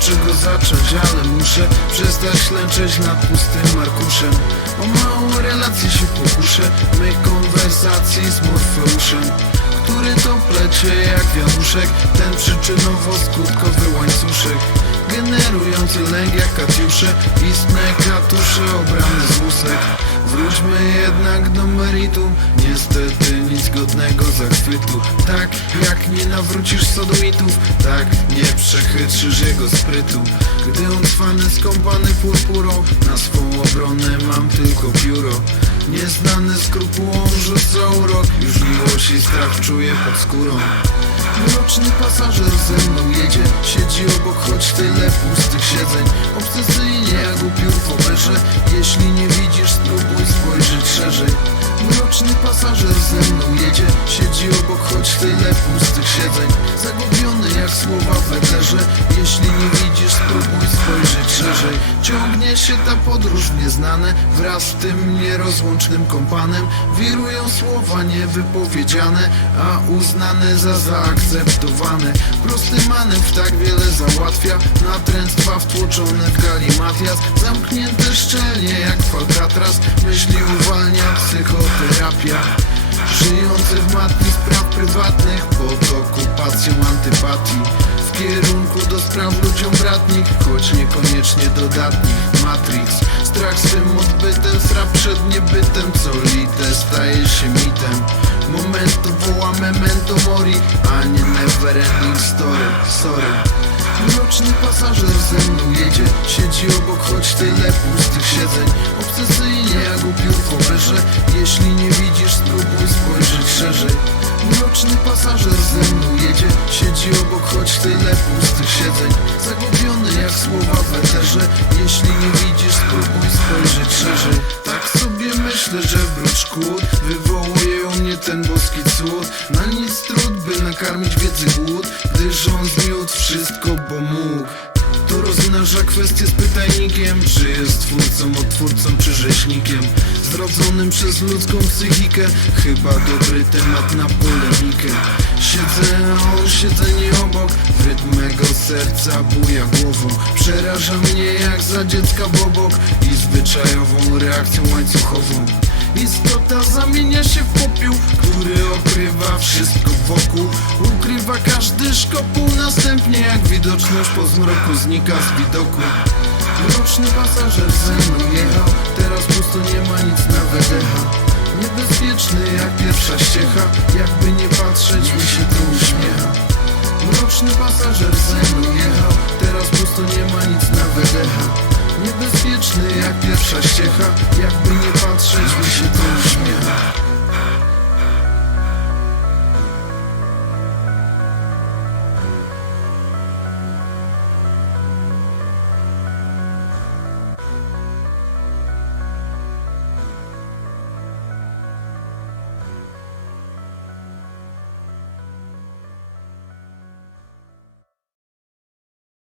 czego zacząć, ale muszę Przestać ślęczeć nad pustym arkuszem O małą relację się pokuszę Mych konwersacji z Morfeuszem Który to plecie jak wianuszek Ten przyczynowo-skutkowy łańcuszek Generujący lęk jak katiusze Istne katusze obrane z łusek Wróćmy jednak do meritum Niestety nic godnego zachwytu. Tak jak nie nawrócisz sodomitów Tak nie przechytrzysz jego sprytu. Gdy on cwany skąpany purpurą Na swą obronę mam tylko pióro. Nieznany skrupułą rzuca urok Już miłość i strach czuję pod skórą. Mroczny pasażer ze mną jedzie Siedzi obok choć tyle pustych siedzeń. Obsesyjnie jak upiór w Jeśli nie widzisz szerzej Mroczny pasażer ze mną jedzie. Siedzi obok choć tyle pustych siedzeń. Zagubiony jak słowa w eterze Jeśli nie widzisz spróbuj spojrzeć szerzej. Ciągnie się ta podróż w nieznane. Wraz z tym nierozłącznym kompanem Wirują słowa niewypowiedziane A uznane za zaakceptowane. Prosty manewr tak wiele załatwia. Natręctwa wtłoczone w galimatias Zamknięte szczelnie jak falkatras. Myśli psychoterapia Żyjący w matni spraw prywatnych Pod okupacją antypatii. W kierunku do spraw ludziom bratnich Choć niekoniecznie dodatnich. Matrix. Strach swym odbytem Strach przed niebytem Co lite staje się mitem. Momento woła memento mori A nie never ending story. Sorry Mroczny pasażer ze mną jedzie Siedzi obok choć tyle pustych siedzeń. Obsesyjnie jak upiór w oberze Jeśli nie widzisz spróbuj spojrzeć szerzej. Mroczny pasażer ze mną jedzie Siedzi obok choć tyle pustych siedzeń. Zagubiony jak słowa w eterze. Jeśli nie widzisz spróbuj spojrzeć szerzej. Tak sobie myślę, że wróć kłód nakarmić wiedzy głód Gdyż on zmiótł wszystko, bo mógł. To rozmnaża kwestię z pytajnikiem Czy jest twórcą, odtwórcą, czy rzeźnikiem. Zrodzonym przez ludzką psychikę Chyba dobry temat na polemikę. Siedzę, on siedzenie obok rytm mego serca buja głową. Przeraża mnie jak za dziecka bobok I zwyczajową reakcją łańcuchową. Istota zamienia się w popiół, który okrywa wszystko wokół. Ukrywa każdy szkopuł, następnie jak widoczność po zmroku znika z widoku. Mroczny pasażer ze mną jechał, teraz pusto nie ma nic na wydecha. Niebezpieczny jak pierwsza ściecha, jakby nie patrzeć mi się to uśmiecha. Mroczny pasażer ze mną jechał, teraz pusto nie ma nic na wydecha. Niebezpieczny jak pierwsza ściecha Jakby nie patrzeć mi się to uśmiecha